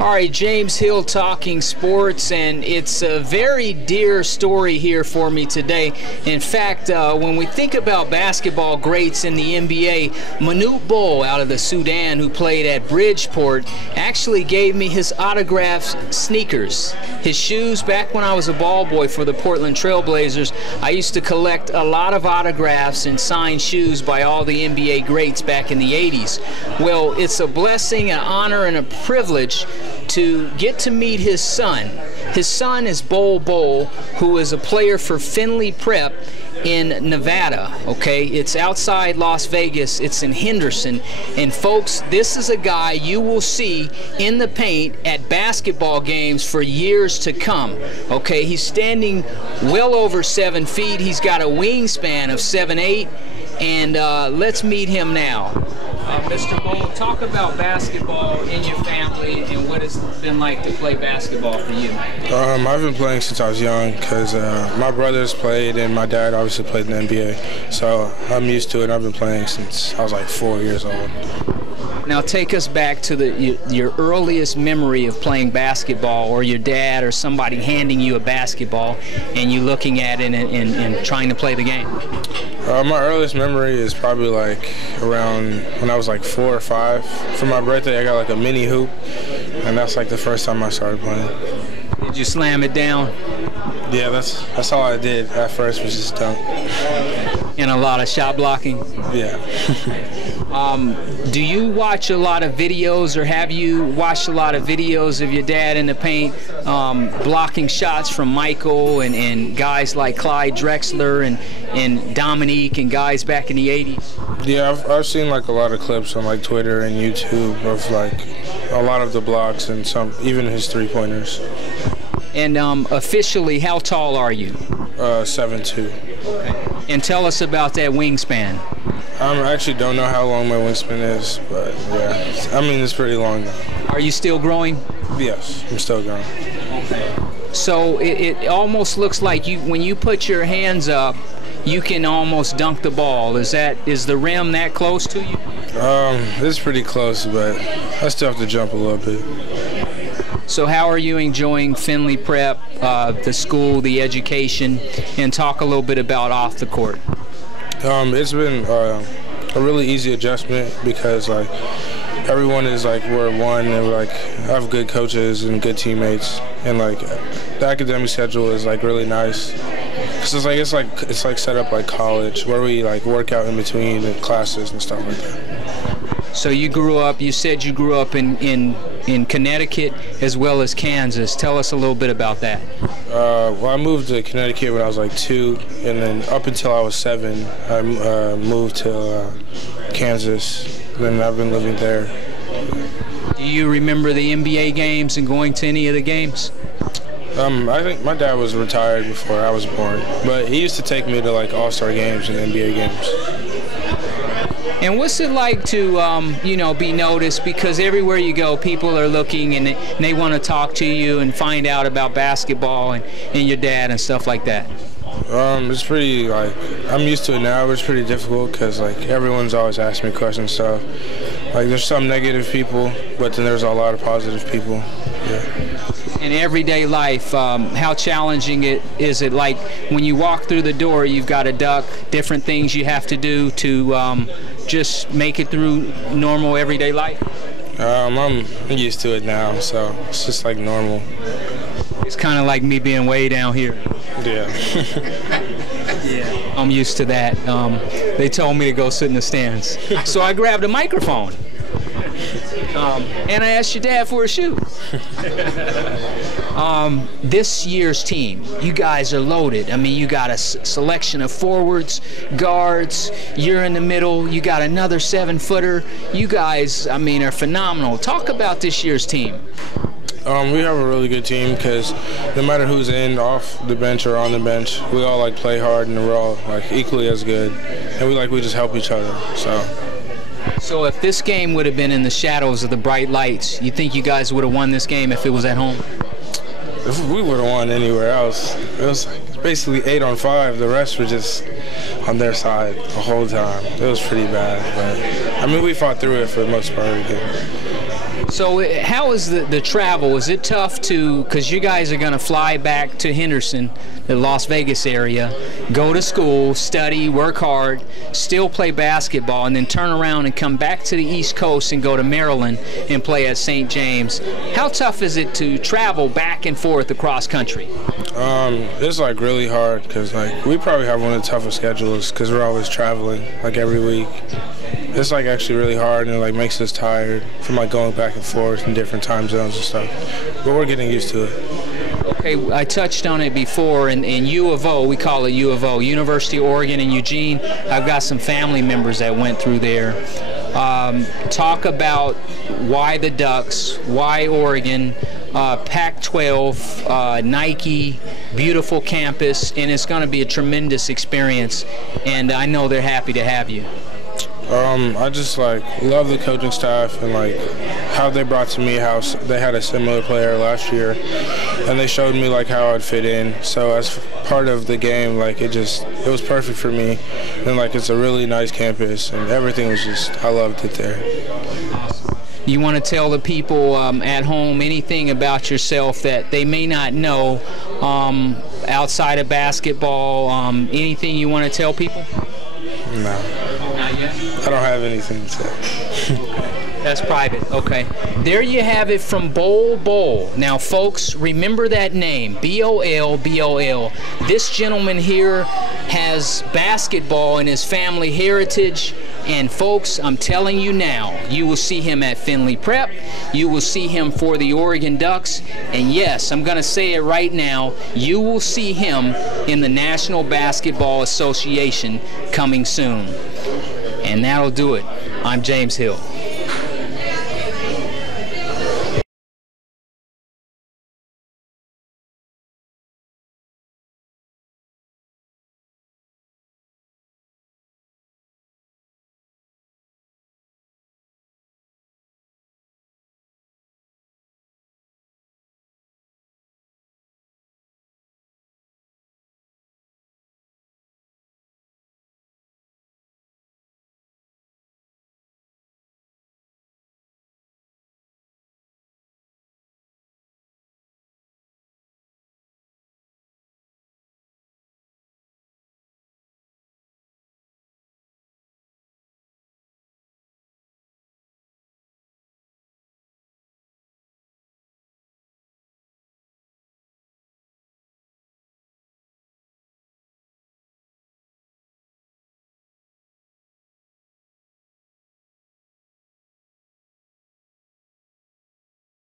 All right, James Hill talking sports, and it's a very dear story here for me today. In fact, when we think about basketball greats in the NBA, Manute Bol out of the Sudan, who played at Bridgeport, actually gave me his autographed sneakers, his shoes. Back when I was a ball boy for the Portland Trail Blazers, I used to collect a lot of autographs and signed shoes by all the NBA greats back in the 80s. Well, it's a blessing, an honor, and a privilege to get to meet his son. His son is Bol Bol, who is a player for Findlay Prep in Nevada. Okay, it's outside Las Vegas. It's in Henderson. And folks, this is a guy you will see in the paint at basketball games for years to come. Okay, he's standing well over 7 feet. He's got a wingspan of 7'8", and let's meet him now. Mr. Bol, talk about basketball in your family and what it's been like to play basketball for you. I've been playing since I was young because my brothers played and my dad obviously played in the NBA. So I'm used to it. I've been playing since I was like 4 years old. Now take us back to your earliest memory of playing basketball, or your dad or somebody handing you a basketball and you looking at it and trying to play the game. My earliest memory is probably like around when I was like 4 or 5. For my birthday, I got like a mini hoop, and that's like the first time I started playing. Did you slam it down? Yeah, that's all I did at first, was just dunk. And a lot of shot blocking? Yeah. Do you watch a lot of videos, or have you watched a lot of videos of your dad in the paint blocking shots from Michael and guys like Clyde Drexler and Dominique and guys back in the 80s? Yeah, I've seen like a lot of clips on like Twitter and YouTube of like a lot of the blocks and some, even his three-pointers. And officially, how tall are you? 7'2". And tell us about that wingspan. I actually don't know how long my wingspan is, but yeah, I mean, it's pretty long though. Are you still growing? Yes, I'm still growing. So it almost looks like when you put your hands up, you can almost dunk the ball. Is the rim that close to you? It's pretty close, but I still have to jump a little bit. So how are you enjoying Findlay Prep, the school, the education, and talk a little bit about off the court? It's been a really easy adjustment because like everyone is like we're one, and like I have good coaches and good teammates, and like the academic schedule is like really nice. Cause it's like set up like college, where we like work out in between the classes and stuff like that. So you said you grew up in Connecticut as well as Kansas. Tell us a little bit about that. Well, I moved to Connecticut when I was like 2, and then up until I was 7, I moved to Kansas. Then I've been living there. Do you remember the NBA games and going to any of the games? I think my dad was retired before I was born, but he used to take me to like all-star games and NBA games. And what's it like to, be noticed? Because everywhere you go, people are looking and they want to talk to you and find out about basketball and your dad and stuff like that. It's pretty, like, I'm used to it now, but it's pretty difficult because, like, everyone's always asking me questions and stuff. Like, there's some negative people, but then there's a lot of positive people. Yeah. In everyday life, how challenging is it? Like, when you walk through the door, you've got to duck, different things you have to do to just make it through normal everyday life? I'm used to it now, so it's just like normal. It's kind of like me being way down here. Yeah. Yeah, I'm used to that. They told me to go sit in the stands, so I grabbed a microphone. And I asked your dad for a shoe. This year's team, you guys are loaded. I mean, you got a selection of forwards, guards, you're in the middle, you got another 7-footer. You guys, I mean, are phenomenal. Talk about this year's team. We have a really good team because no matter who's in, off the bench or on the bench, we all like play hard and we're all like equally as good, and we just help each other. So if this game would have been in the shadows of the bright lights, you think you guys would have won this game if it was at home? If we would have won anywhere else. It was basically 8 on 5. The rest were just on their side the whole time. It was pretty bad, but I mean, we fought through it for the most part of the game. So how is the travel? Is it tough to, because you guys are going to fly back to Henderson, the Las Vegas area, go to school, study, work hard, still play basketball, and then turn around and come back to the East Coast and go to Maryland and play at St. James? How tough is it to travel back and forth across country? It's like really hard because like we probably have one of the toughest schedules because we're always traveling like every week. It's like actually really hard and it like makes us tired from like going back and forth in different time zones and stuff. But we're getting used to it. Okay, I touched on it before in U of O, we call it U of O, University of Oregon in Eugene. I've got some family members that went through there. Talk about why the Ducks, why Oregon, Pac-12, Nike, beautiful campus, and it's going to be a tremendous experience, and I know they're happy to have you. I just like love the coaching staff and like how they brought to me how they had a similar player last year, and they showed me like how I'd fit in. So as part of the game, like it was perfect for me, and like it's a really nice campus and everything was just, I loved it there. You want to tell the people at home anything about yourself that they may not know outside of basketball? Anything you want to tell people? No. Not yet? I don't have anything to say. That's private. Okay. There you have it from Bol Bol. Now, folks, remember that name, B-O-L, B-O-L. This gentleman here has basketball in his family heritage. And folks, I'm telling you now, you will see him at Findlay Prep, you will see him for the Oregon Ducks, and yes, I'm going to say it right now, you will see him in the National Basketball Association coming soon. And that'll do it. I'm James Hill.